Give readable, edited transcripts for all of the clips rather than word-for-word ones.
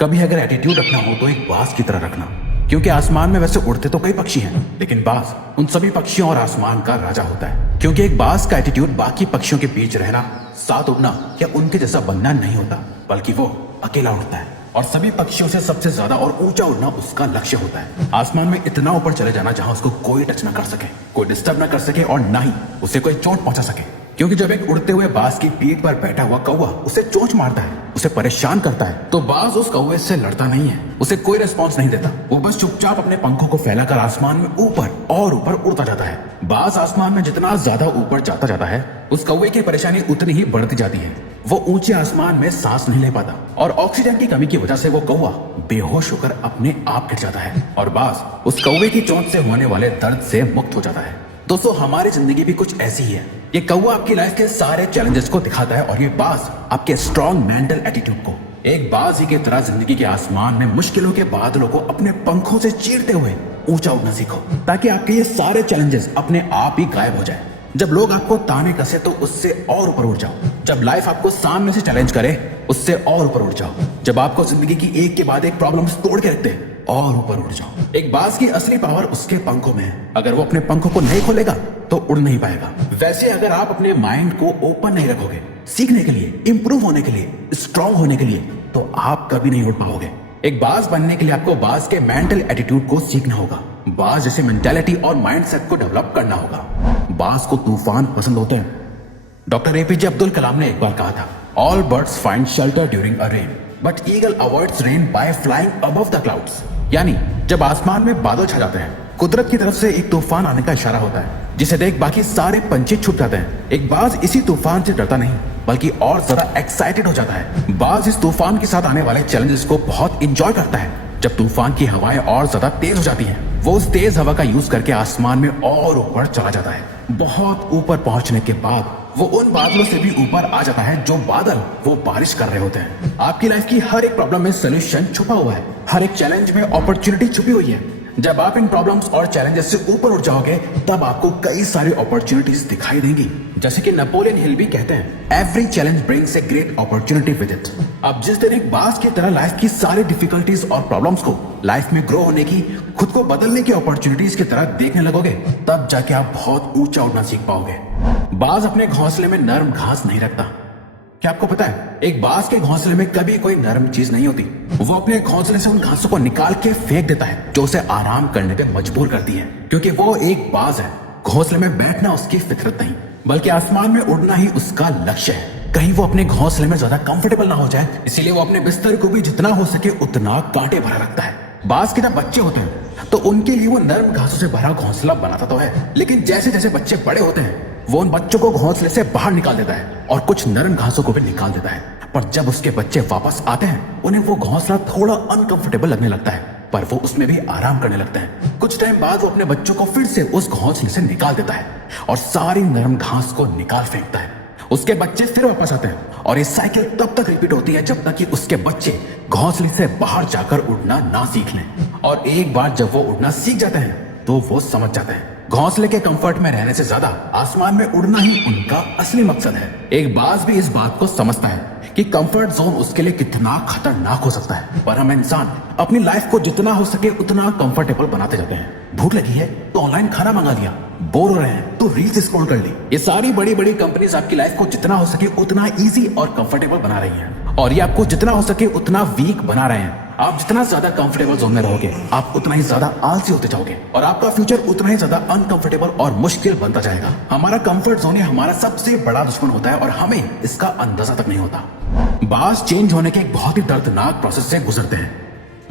कभी अगर एटीट्यूड रखना हो तो एक बाज की तरह रखना, क्योंकि आसमान में वैसे उड़ते तो कई पक्षी हैं, लेकिन बाज उन सभी पक्षियों और आसमान का राजा होता है। क्योंकि एक बाज का एटीट्यूड बाकी पक्षियों के बीच रहना, साथ उड़ना या उनके जैसा बनना नहीं होता, बल्कि वो अकेला उड़ता है और सभी पक्षियों से सबसे ज्यादा और ऊंचा उड़ना उसका लक्ष्य होता है। आसमान में इतना ऊपर चले जाना जहां उसको कोई टच ना कर सके, कोई डिस्टर्ब ना कर सके और ना ही उसे कोई चोट पहुंचा सके। क्योंकि जब एक उड़ते हुए बाज की पीठ पर बैठा हुआ कौवा उसे चोंच मारता है, उसे परेशान करता है, तो बाज उस कौवे से लड़ता नहीं है, उसे कोई रिस्पॉन्स नहीं देता। वो बस चुपचाप अपने पंखों को फैलाकर आसमान में ऊपर और ऊपर उड़ता जाता है। बाज आसमान में जितना ज्यादा ऊपर जाता जाता है, उस कौवे की परेशानी उतनी ही बढ़ती जाती है। वो ऊंचे आसमान में सांस नहीं ले पाता और ऑक्सीजन की कमी की वजह से वो कौवा बेहोश होकर अपने आप गिर जाता है और बाज उस कौवे की चोट से होने वाले दर्द से मुक्त हो जाता है। दोस्तों, हमारी जिंदगी भी कुछ ऐसी ही है। ये कौवा आपकी लाइफ के सारे चैलेंजेस को दिखाता है और ये बाज आपके स्ट्रॉन्ग मेंटल एटीट्यूड को। एक बाज ही की तरह जिंदगी के आसमान में मुश्किलों के बादलों को अपने पंखों से चीरते हुए ऊंचा उड़ना सीखो, ताकि आपके ये सारे चैलेंजेस अपने आप ही गायब हो जाए। जब लोग आपको ताने कसे तो उससे और ऊपर उड़ जाओ। जब लाइफ आपको सामने से चैलेंज करे उससे और ऊपर उड़ जाओ। जब आपको जिंदगी की एक के बाद एक प्रॉब्लम्स तोड़ के रखते और ऊपर उड़ जाओ। एक बाज की असली पावर उसके पंखों में है। अगर वो अपने पंखों को नहीं खोलेगा तो उड़ नहीं पाएगा। वैसे अगर आप अपने माइंड को ओपन नहीं रखोगे सीखने के लिए, इंप्रूव होने के लिए, स्ट्रांग होने के लिए, तो आप कभी नहीं उड़ पाओगे। एक बाज बनने के लिए आपको बाज के मेंटल एटीट्यूड को सीखना होगा, बाज जैसे मेंटालिटी और माइंडसेट को डेवलप करना होगा। बाज को तूफान पसंद होते हैं। डॉक्टर एपीजे अब्दुल कलाम ने एक बार कहा था, all birds find shelter during a rain but eagle avoids rain by flying above the clouds. यानी जब आसमान में बादल छा जाते हैं, कुदरत की तरफ से एक तूफान आने का इशारा होता है, जिसे देख बाकी सारे पंछी छुप जाते हैं। एक बाज इसी तूफान से डरता नहीं बल्कि और ज्यादा एक्साइटेड हो जाता है। बाज इस तूफान के साथ आने वाले चैलेंजेस को बहुत इंजॉय करता है। जब तूफान की हवाएं और ज्यादा तेज हो जाती हैं, वो उस तेज हवा का यूज करके आसमान में और ऊपर चला जाता है। बहुत ऊपर पहुंचने के बाद वो उन बादलों से भी ऊपर आ जाता है जो बादल वो बारिश कर रहे होते हैं। आपकी लाइफ की हर एक प्रॉब्लम में सोल्यूशन छुपा हुआ है, हर एक चैलेंज में अपॉर्चुनिटी छुपी हुई है। जब आप इन प्रॉब्लम्स और चैलेंजेस से ऊपर उठ जाओगे तब आपको कई सारी अपॉर्चुनिटीज दिखाई देंगी। जैसे कि नेपोलियन हिल भी कहते हैं, every challenge brings a great opportunity with it. अब जिस दिन एक बाज की तरह लाइफ की सारी डिफिकल्टीज और प्रॉब्लम्स को लाइफ में ग्रो होने की, खुद को बदलने की अपॉर्चुनिटीज की तरह देखने लगोगे, तब जाके आप बहुत ऊंचा उड़ना सीख पाओगे। बाज अपने घोंसले में नरम घास नहीं रखता। क्या आपको पता है, एक बाज के घोंसले में कभी कोई नरम चीज नहीं होती। वो अपने घोंसले से उन घासों को निकाल के फेंक देता है जो उसे आराम करने पे मजबूर करती है, क्योंकि वो एक बाज है। घोंसले में बैठना उसकी फितरत नहीं, बल्कि आसमान में उड़ना ही उसका लक्ष्य है। कहीं वो अपने घोंसले में ज्यादा कंफर्टेबल ना हो जाए, इसीलिए वो अपने बिस्तर को भी जितना हो सके उतना कांटे भरा रखता है। बाज के जब बच्चे होते हैं तो उनके लिए वो नरम घासों से भरा घोंसला बनाता तो है, लेकिन जैसे जैसे बच्चे बड़े होते हैं वो उन बच्चों को घोंसले से बाहर निकाल देता है और कुछ नरम घासों को भी निकाल देता है। पर जब उसके बच्चे वापस आते हैं उन्हें वो घोंसला थोड़ा अनकंफर्टेबल लगने लगता है, पर वो उसमें भी आराम करने लगते हैं। कुछ टाइम बाद वो अपने बच्चों को फिर से उस घोंसले से निकाल देता है और सारी नरम घास को निकाल फेंकता है। उसके बच्चे फिर वापस आते हैं और ये साइकिल तब तक रिपीट होती है जब तक कि उसके बच्चे घोंसले से बाहर जाकर उड़ना ना सीख लें। और एक बार जब वो उड़ना सीख जाते हैं तो वो समझ जाते हैं घोंसले के कंफर्ट में रहने से ज्यादा आसमान में उड़ना ही उनका असली मकसद है। एक बाज भी इस बात को समझता है कि कंफर्ट जोन उसके लिए कितना खतरनाक हो सकता है, पर हम इंसान अपनी लाइफ को जितना हो सके उतना कंफर्टेबल बनाते जाते हैं। भूख लगी है तो ऑनलाइन खाना मंगा लिया, बोर हो रहे हैं तो रील्स स्क्रॉल कर ली। ये सारी बड़ी बड़ी कंपनीज आपकी लाइफ को जितना हो सके उतना इजी और कंफर्टेबल बना रही हैं, और ये आपको जितना हो सके उतना वीक बना रहे हैं। आप जितना ज्यादा कंफर्टेबल जोन में रहोगे आप उतना ही ज्यादा आलसी होते जाओगे और आपका फ्यूचर उतना ही ज्यादा अनकंफर्टेबल और मुश्किल बनता जाएगा। हमारा कंफर्ट जोन ही हमारा सबसे बड़ा दुश्मन होता है और हमें इसका अंदाजा तक नहीं होता। बाज चेंज होने के एक बहुत ही दर्दनाक प्रोसेस से गुजरते हैं।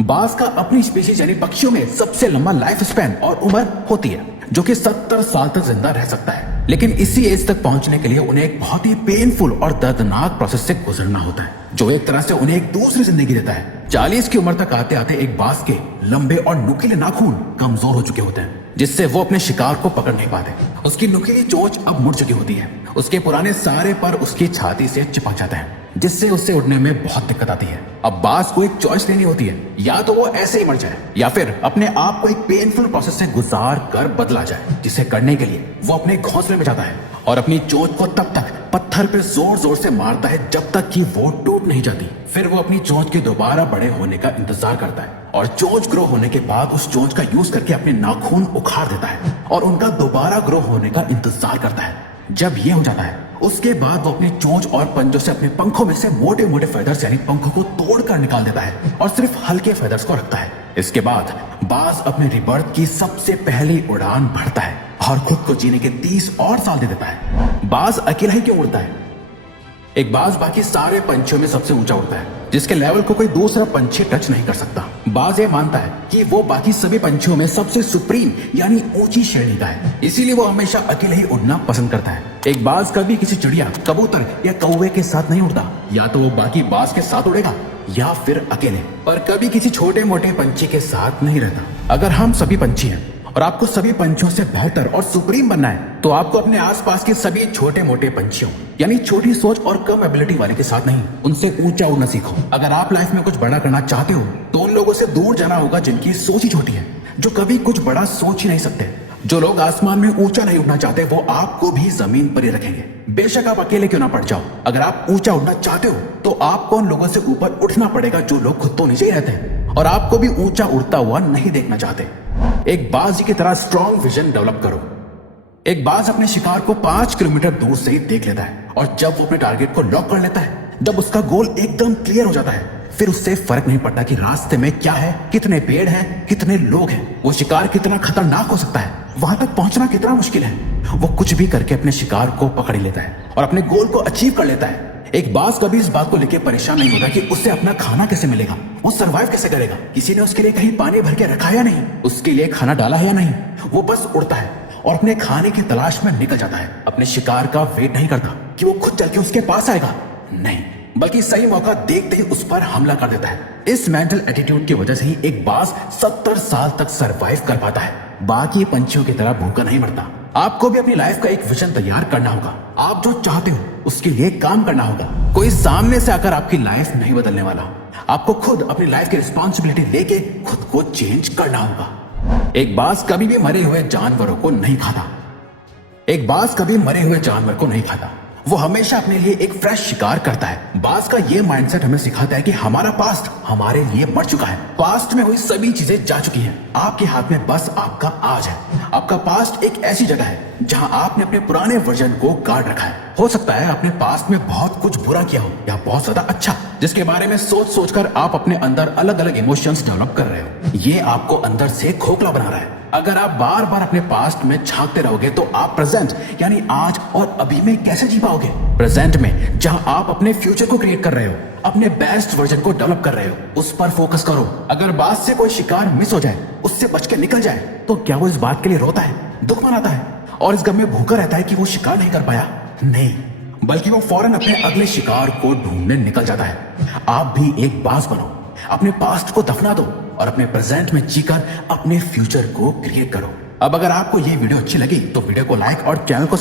बाज का अपनी स्पीशीज यानी पक्षियों में सबसे लंबा लाइफ स्पैन और उम्र होती है, जो कि 70 साल तक जिंदा रह सकता है। लेकिन इसी एज तक पहुंचने के लिए उन्हें एक बहुत ही पेनफुल और दर्दनाक प्रोसेस से गुजरना होता है, जो एक तरह से उन्हें एक दूसरी जिंदगी देता है। 40 की उम्र तक आते आते एक बाज के लंबे और नुकीले नाखून कमजोर हो चुके होते हैं, जिससे वो अपने शिकार को पकड़ नहीं पाते। उसकी नुकीली चोंच अब मुड़ चुकी होती है, उसके पुराने सारे पर उसकी छाती से चिपक जाते हैं, जिससे उससे उड़ने में बहुत दिक्कत आती है। अब बाज को एक चॉइस लेनी होती है, या तो वो ऐसे ही मर जाए या फिर अपने आप को एक पेनफुल प्रोसेस से गुजार कर बदला जाए, जिसे करने के लिए वो अपने घोंसले में जाता है और अपनी चोंच को तब तक पत्थर पे जोर जोर से मारता है जब तक कि वो टूट नहीं जाती। फिर वो अपनी चोंच के दोबारा बड़े होने का इंतजार करता है और चोंच ग्रो होने के बाद उस चोंच का यूज करके अपने नाखून उखाड़ देता है और उनका दोबारा ग्रो होने का इंतजार करता है। जब ये हो जाता है उसके बाद वो अपनी चोंच और पंजों से अपने पंखों में से मोटे मोटे फेदर्स यानी पंखों को तोड़कर निकाल देता है और सिर्फ हल्के फेदर्स को रखता है। इसके बाद बाज अपने रिबर्थ की सबसे पहली उड़ान भरता है और खुद को जीने के 30 और साल दे देता है। बाज अकेला ही क्यों उड़ता है? एक बाज बाकी सारे पंछियों में सबसे ऊंचा उड़ता है, जिसके लेवल को कोई दूसरा पंछी टच नहीं कर सकता। बाज ये मानता है कि वो बाकी सभी पंछियों में सबसे सुप्रीम यानी ऊंची श्रेणी का है, इसीलिए वो हमेशा अकेले ही उड़ना पसंद करता है। एक बाज कभी किसी चिड़िया, कबूतर या कौवे के साथ नहीं उड़ता, या तो वो बाकी बाज के साथ उड़ेगा या फिर अकेले, पर कभी किसी छोटे मोटे पंछी के साथ नहीं रहता। अगर हम सभी पंछी हैं और आपको सभी पंछियों से बेहतर और सुप्रीम बनना है तो आपको अपने आसपास के सभी छोटे मोटे पंछियों यानी छोटी सोच और कम एबिलिटी वाले के साथ नहीं, उनसे ऊंचा उड़ना सीखो। अगर आप लाइफ में कुछ बड़ा करना चाहते हो तो उन लोगों से दूर जाना होगा जिनकी सोच ही छोटी है, जो कभी कुछ बड़ा सोच ही नहीं सकते। जो लोग आसमान में ऊंचा नहीं उड़ना चाहते वो आपको भी जमीन पर ही रखेंगे, बेशक आप अकेले क्यों ना पड़ जाओ। अगर आप ऊंचा उड़ना चाहते हो तो आपको उन लोगों से ऊपर उठना पड़ेगा जो लोग खुद तो नीचे ही रहते हैं और आपको भी ऊंचा उड़ता हुआ नहीं देखना चाहते। एक बाज की तरह स्ट्रॉन्ग विजन डेवलप करो। एक बाज अपने शिकार को 5 किलोमीटर दूर से ही देख लेता है और जब वो अपने टारगेट को लॉक कर लेता है, जब उसका गोल एकदम क्लियर हो जाता है, फिर उससे फर्क नहीं पड़ता कि रास्ते में क्या है, कितने पेड़ हैं, कितने लोग हैं, वो शिकार कितना खतरनाक हो सकता है, वहां तक पहुंचना कितना मुश्किल है। वो कुछ भी करके अपने शिकार को पकड़ ही लेता है और अपने गोल को अचीव कर लेता है। एक बाज कभी इस बात को लेकर परेशान नहीं होता कि उससे अपना खाना कैसे मिलेगा, वो सरवाइव कैसे करेगा, किसी ने उसके लिए कहीं पानी भर के रखा या नहीं, उसके लिए खाना डाला है या नहीं। वो बस उड़ता है और अपने खाने की तलाश में निकल जाता है। अपने शिकार का वेट नहीं करता कि वो खुद चल के उसके पास आएगा, नहीं, बल्कि सही मौका देखते ही उस पर हमला कर देता है। इस मेंटल एटीट्यूड की वजह से ही एक बाज 70 साल तक सरवाइव कर पाता है, बाकी पंछियों की तरह भूखा नहीं मरता। आपको भी अपनी लाइफ का एक विजन तैयार करना होगा, आप जो चाहते हो उसके लिए काम करना होगा। कोई सामने से आकर आपकी लाइफ नहीं बदलने वाला, आपको खुद अपनी लाइफ की रिस्पॉन्सिबिलिटी लेके खुद को चेंज करना होगा। एक बाज कभी भी मरे हुए जानवरों को नहीं खाता। एक बाज कभी मरे हुए जानवर को नहीं खाता, वो हमेशा अपने लिए एक फ्रेश शिकार करता है। बाज का ये माइंडसेट हमें सिखाता है कि हमारा पास्ट हमारे लिए मर चुका है, पास्ट में हुई सभी चीजें जा चुकी हैं, आपके हाथ में बस आपका आज है। आपका पास्ट एक ऐसी जगह है जहां आपने अपने पुराने वर्जन को गाड़ रखा है। हो सकता है आपने पास्ट में बहुत कुछ बुरा किया हो या बहुत ज्यादा अच्छा, जिसके बारे में सोच सोचकर आप अपने अंदर अलग अलग इमोशंस डेवलप कर रहे हो। ये आपको अंदर से खोखला बना रहा है। अगर आप बार बार अपने पास्ट में झांकते रहोगे तो आप प्रेजेंट यानी आज और अभी में कैसे जी पाओगे? प्रेजेंट में जहां आप अपने फ्यूचर को क्रिएट कर रहे हो, अपने बेस्ट वर्जन को डेवलप कर रहे हो, उस पर फोकस करो। अगर बाज से कोई शिकार मिस हो जाए, उससे बच के निकल जाए, तो क्या वो इस बात के लिए रोता है, दुख मनाता है और इस गम में भूखा रहता है कि वो शिकार नहीं कर पाया? नहीं, बल्कि वो फौरन अपने अगले शिकार को ढूंढने निकल जाता है। आप भी एक बाज बनो, अपने पास्ट को दफना दो और अपने प्रेजेंट में जीकर अपने फ्यूचर को क्रिएट करो। अब अगर आपको ये वीडियो अच्छी लगी तो वीडियो को लाइक और चैनल को